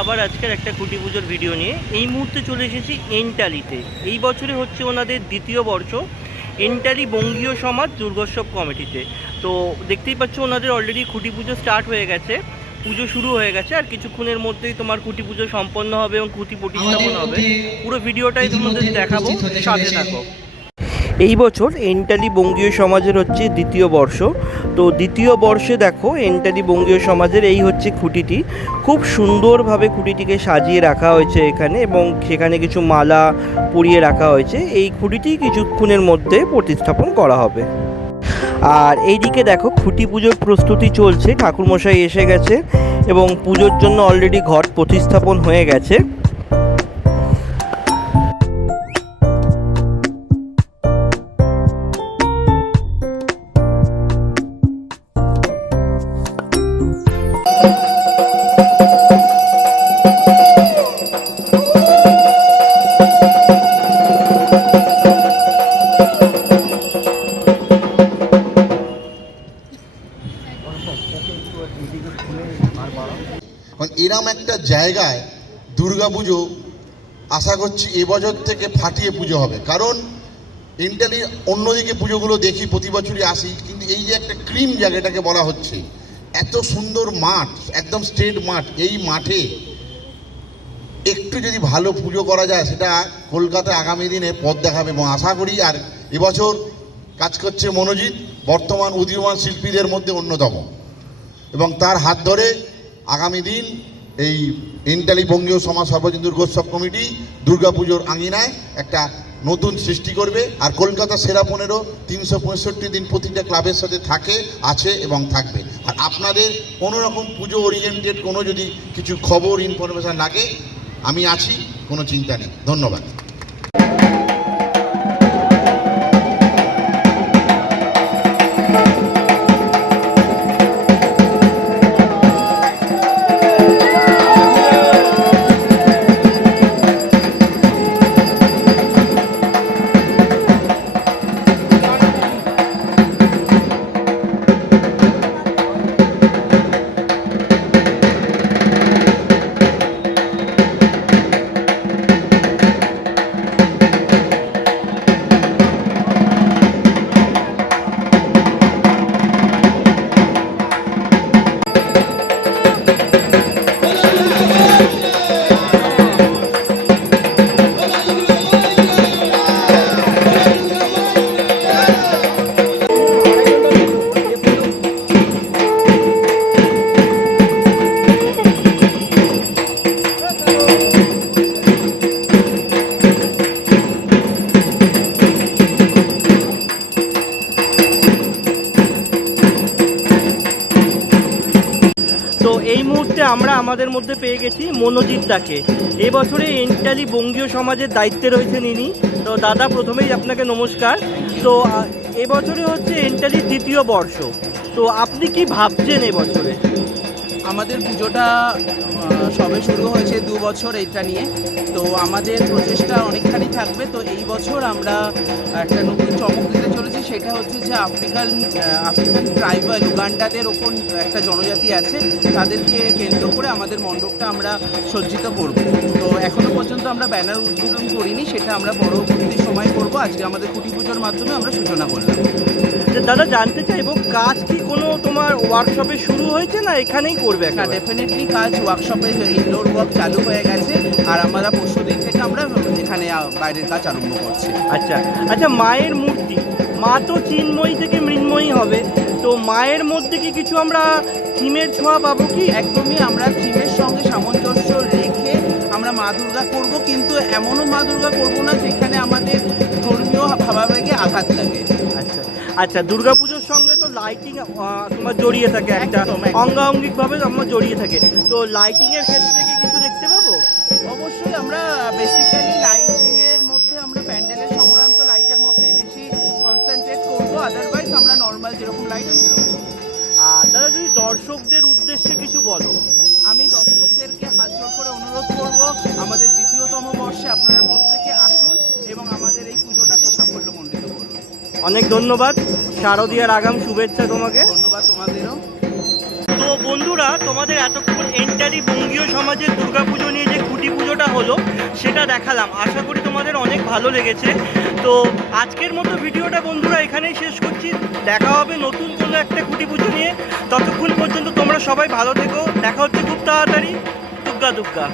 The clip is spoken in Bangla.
আবার আজকের একটা খুঁটি পুজোর ভিডিও নিয়ে। এই মুহূর্তে চলে এসেছি এন্টালিতে। এই বছরে হচ্ছে ওনাদের দ্বিতীয় বর্ষ এন্টালি বঙ্গীয় সমাজ দুর্গোৎসব কমিটিতে। তো দেখতেই পাচ্ছ ওনাদের অলরেডি খুঁটি পুজো স্টার্ট হয়ে গেছে, পুজো শুরু হয়ে গেছে। আর কিছুক্ষণের মধ্যেই তোমার খুঁটি পুজো সম্পন্ন হবে এবং খুঁটি প্রতিস্থাপন হবে। পুরো ভিডিওটাই তোমাদের দেখাবো, সাথে থাকো। এই বছর এন্টালি বঙ্গীয় সমাজের হচ্ছে দ্বিতীয় বর্ষ। তো দ্বিতীয় বর্ষে দেখো এন্টালি বঙ্গীয় সমাজের এই হচ্ছে খুঁটিটি। খুব সুন্দরভাবে খুঁটিটিকে সাজিয়ে রাখা হয়েছে এখানে, এবং সেখানে কিছু মালা পরিয়ে রাখা হয়েছে। এই খুঁটিটি কিছুক্ষণের মধ্যে প্রতিস্থাপন করা হবে। আর এইদিকে দেখো খুঁটি পুজোর প্রস্তুতি চলছে, ঠাকুরমশাই এসে গেছে এবং পুজোর জন্য অলরেডি ঘট প্রতিস্থাপন হয়ে গেছে। এরম একটা জায়গায় দুর্গাপুজো আশা করছি এবছর থেকে ফাটিয়ে পুজো হবে। কারণ এন্টালি অন্যদিকে পুজোগুলো দেখি, প্রতি বছরই আসি, কিন্তু এই যে একটা ক্রিম জায়গাটাকে বলা হচ্ছে, এত সুন্দর মাঠ, একদম স্ট্রেট মাঠ, এই মাঠে একটু যদি ভালো পুজো করা যায় সেটা কলকাতায় আগামী দিনে পথ দেখাবে এবং আশা করি। আর এবছর কাজ করছে মনোজিৎ, বর্তমান উদীয়মান শিল্পীদের মধ্যে অন্যতম, এবং তার হাত ধরে আগামী দিন এই এন্টালি বঙ্গীয় সমাজ সর্বজনীন দুর্গোৎসব কমিটি দুর্গাপুজোর আঙিনায় একটা নতুন সৃষ্টি করবে। আর কলকাতা সেরা 15 365 দিন প্রতিটা ক্লাবের সাথে থাকে, আছে এবং থাকবে। আর আপনাদের কোনো রকম পুজো ওরিয়েন্টেড কোনো যদি কিছু খবর ইনফরমেশান লাগে, আমি আছি, কোনো চিন্তা নেই। ধন্যবাদ। তো এই মুহূর্তে আমরা আমাদের মধ্যে পেয়ে গেছি মনোজিৎ দাকে। এবছরে এন্টালি বঙ্গীয় সমাজের দায়িত্বে রয়েছেন ইনি। তো দাদা, প্রথমেই আপনাকে নমস্কার। তো এবছরে হচ্ছে এন্টালির দ্বিতীয় বর্ষ, তো আপনি কি ভাবছেন এবছরে? আমাদের পুজোটা সবে শুরু হয়েছে 2 বছর এটা নিয়ে, তো আমাদের প্রচেষ্টা অনেকখানি থাকবে। তো এই বছর আমরা একটা নতুন চমক দিতে চলেছি, সেটা হচ্ছে যে আফ্রিকান ট্রাইবাল উগান্ডাদের ওপর একটা জনজাতি আছে, তাদেরকে কেন্দ্র করে আমাদের মণ্ডপটা আমরা সজ্জিত করব। তো এখনও পর্যন্ত আমরা ব্যানার উদ্বোধন করিনি, সেটা আমরা পরবর্তী সময় করব। আজকে আমাদের খুঁটি পুজোর মাধ্যমে আমরা সূচনা করলাম। দাদা, জানতে চাইবো কাজ কি কোনো তোমার ওয়ার্কশপে শুরু হয়েছে না এখানেই করবে? না, ডেফিনেটলি কাজ ওয়ার্কশপে ইনডোর ওয়ার্ক চালু হয়ে গেছে, আর আমরা পরশু দিন থেকে আমরা এখানে বাইরের কাজ আরম্ভ করছি। আচ্ছা আচ্ছা, মায়ের মূর্তি, মা তো চিন্ময়ী থেকে মৃন্ময়ী হবে, তো মায়ের মধ্যে কি কিছু আমরা থিমের ছোঁয়া পাবো কি? একদমই, আমরা থিমের সঙ্গে সামঞ্জস্য রেখে আমরা মা দুর্গা করব, কিন্তু এমনও মা দুর্গা করব না যেখানে আমাদের ধর্মীয় ভাবাবেগে আঘাত লাগে। আচ্ছা আচ্ছা, দুর্গাপুজোর সঙ্গে তো লাইটিং তোমার জড়িয়ে থাকে, একটা অঙ্গাঙ্গিকভাবে আমার জড়িয়ে থাকে। তো লাইটিংয়ের ক্ষেত্রে কি কিছু দেখতে পাবো? অবশ্যই আমরা বেসিক্যালি লাইটিংয়ের মধ্যে আমরা প্যান্ডেলের সংক্রান্ত লাইটের মধ্যে বেশি কনসেন্ট্রেট করবো, আদারওয়াইজ আমরা নর্মাল যেরকম লাইট হয় সেরকম। আর দাদা, যদি দর্শকদের উদ্দেশ্যে কিছু বলো। আমি দর্শকদেরকে হাত জোড় করে অনুরোধ করব, আমাদের দ্বিতীয়তম বর্ষে আপনারা প্রত্যেকে আসুন এবং আমাদের এই পুজোটাকে সাফল্যমণ্ডিত করুন। অনেক ধন্যবাদ, শারদীয়ার আগাম শুভেচ্ছা তোমাকে। ধন্যবাদ তোমাদেরও। তো বন্ধুরা, তোমাদের এতক্ষণ এন্টালি বঙ্গীয় সমাজের দুর্গাপুজো নিয়ে যে খুঁটি পুজোটা হলো সেটা দেখালাম। আশা করি তোমাদের অনেক ভালো লেগেছে। তো আজকের মতো ভিডিওটা বন্ধুরা এখানেই শেষ করছি। দেখা হবে নতুন কোনো একটা খুঁটি পুজো নিয়ে। ততক্ষণ পর্যন্ত তোমরা সবাই ভালো থেকো। দেখা হচ্ছে খুব তাড়াতাড়ি। দুর্গা দুর্গা।